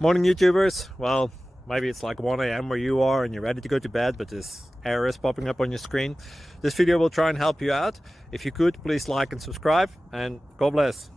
Morning YouTubers. Well, maybe it's like 1 a.m. where you are and you're ready to go to bed, but this error is popping up on your screen. This video will try and help you out. If you could, please like and subscribe, and God bless.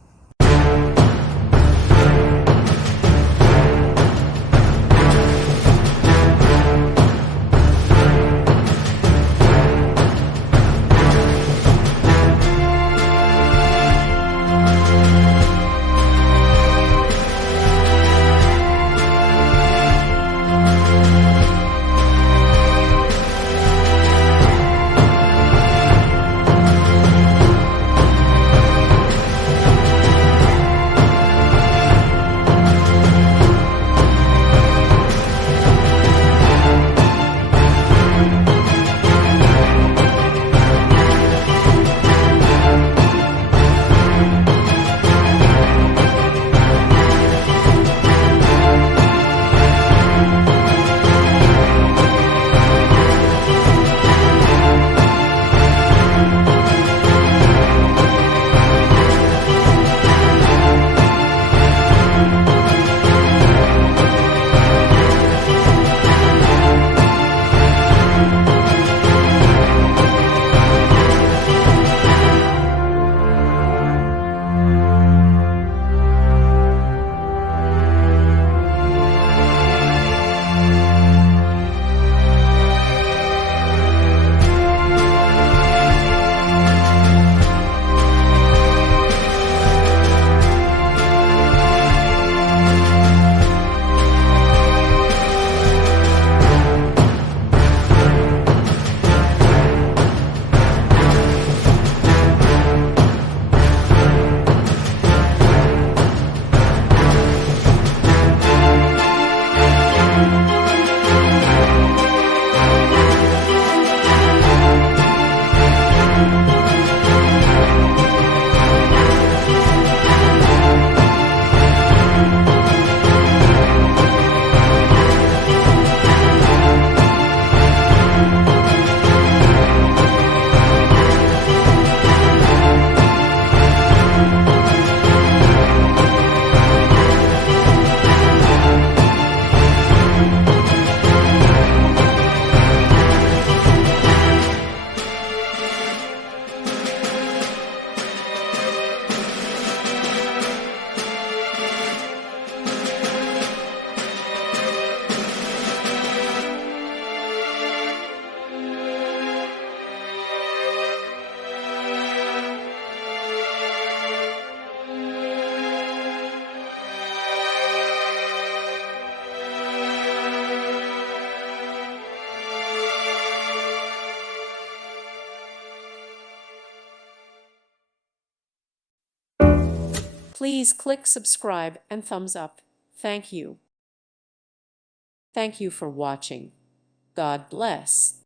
Please click subscribe and thumbs up. Thank you. Thank you for watching. God bless.